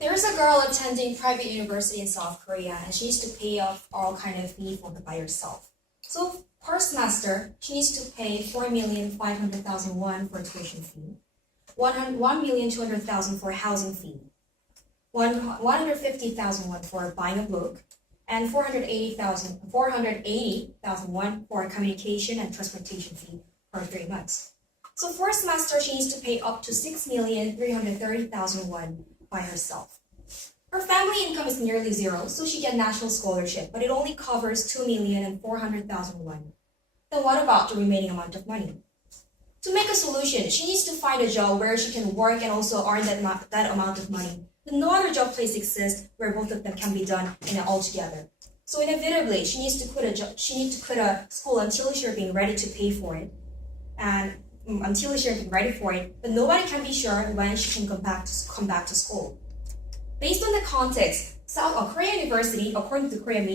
There's a girl attending private university in South Korea and she needs to pay off all kind of fee for by herself. So per semester, she needs to pay 4,500,000 won for tuition fee, 1,200,000 for housing fee, 150,000 won for buying a book, and 480,000 won for communication and transportation fee for 3 months. So for a semester, she needs to pay up to 6,330,000 won by herself. Her family income is nearly zero, so she gets national scholarship, but it only covers 2,400,000 won. Then what about the remaining amount of money? To make a solution, she needs to find a job where she can work and also earn that amount of money. But no other job place exists where both of them can be done all together. So inevitably, she needs to quit a job. She needs to quit a school until she's being ready to pay for it, but nobody can be sure when she can come back to school. Based on the context, Korea University, according to Korean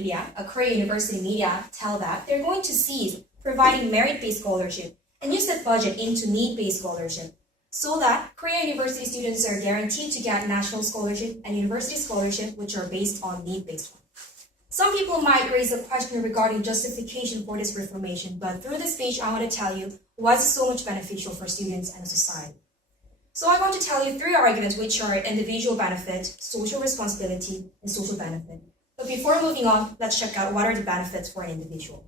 university media, tell that they're going to cease providing merit-based scholarship and use that budget into need-based scholarship, so that Korean university students are guaranteed to get national scholarship and university scholarship, which are based on need-based one. Some people might raise a question regarding justification for this reformation, but through this speech, I want to tell you why is it so much beneficial for students and society. So I want to tell you 3 arguments which are individual benefit, social responsibility, and social benefit. But before moving on, let's check out what are the benefits for an individual.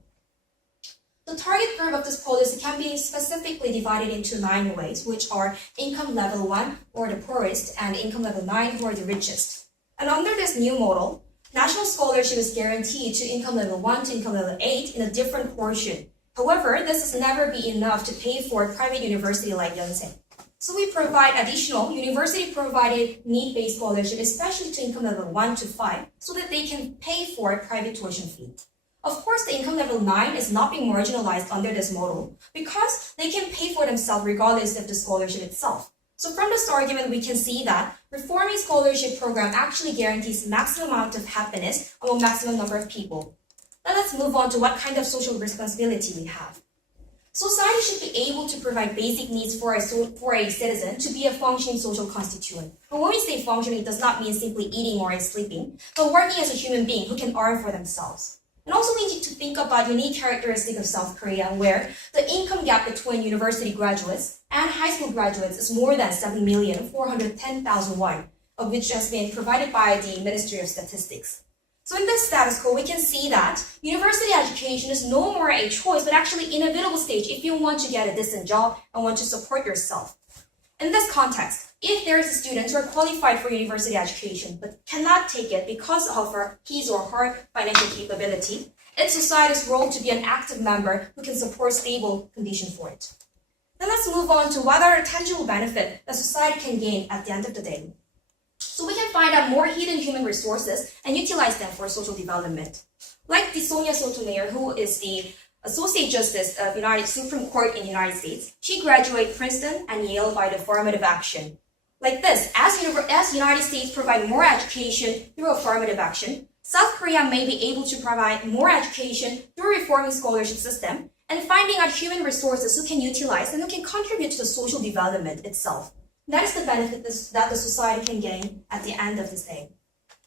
The target group of this policy can be specifically divided into 9 ways, which are income level 1, or the poorest, and income level 9, who are the richest. And under this new model, national scholarship is guaranteed to income level 1 to income level 8 in a different portion. However, this will never be enough to pay for a private university like Yonsei. So we provide additional university-provided need-based scholarship, especially to income level 1 to 5, so that they can pay for a private tuition fee. Of course, the income level 9 is not being marginalized under this model because they can pay for themselves regardless of the scholarship itself. So from this argument, we can see that reforming scholarship program actually guarantees maximum amount of happiness among maximum number of people. Now let's move on to what kind of social responsibility we have. Society should be able to provide basic needs for a citizen to be a functioning social constituent. But when we say functioning, it does not mean simply eating or sleeping, but working as a human being who can earn for themselves. And also we need to think about unique characteristics of South Korea, where the income gap between university graduates and high school graduates is more than 7,410,000 won, of which has been provided by the Ministry of Statistics. So in this status quo, we can see that university education is no more a choice, but actually inevitable stage if you want to get a decent job and want to support yourself. In this context, if there is a student who are qualified for university education but cannot take it because of his or her financial capability, it's society's role to be an active member who can support stable conditions for it. Then let's move on to what are the tangible benefits that society can gain at the end of the day. So we can find out more hidden human resources and utilize them for social development. Like the Sonia Sotomayor, who is the Associate Justice of Supreme Court in the United States, she graduated Princeton and Yale by the affirmative action. Like this, as the United States provide more education through affirmative action, South Korea may be able to provide more education through reforming scholarship system and finding out human resources who can utilize and who can contribute to the social development itself. That is the benefit that the society can gain at the end of this day.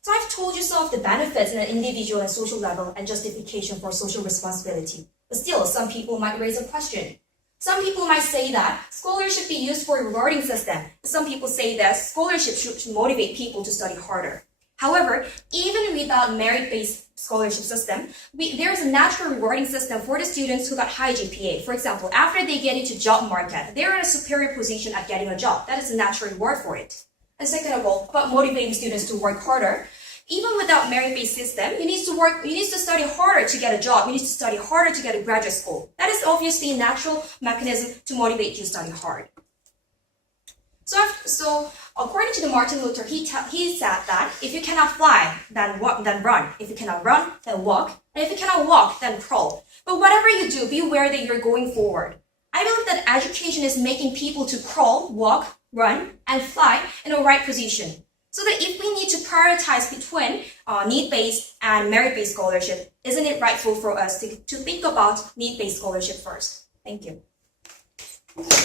So I've told you some of the benefits in an individual and social level and justification for social responsibility. But still, some people might raise a question. Some people might say that scholarship should be used for a rewarding system. Some people say that scholarship should motivate people to study harder. However, even without merit-based scholarship system, there is a natural rewarding system for the students who got high GPA. For example, after they get into job market, they're in a superior position at getting a job. That is a natural reward for it. And second of all, about motivating students to work harder, even without merit-based system, you need to study harder to get a job. You need to study harder to get a graduate school. That is obviously a natural mechanism to motivate you to study hard. So according to the Martin Luther, he said that if you cannot fly, then run. If you cannot run, then walk. And if you cannot walk, then crawl. But whatever you do, be aware that you're going forward. I believe that education is making people to crawl, walk, run, and fly in the right position. So that if we need to prioritize between need-based and merit-based scholarship, isn't it rightful for us to think about need-based scholarship first? Thank you.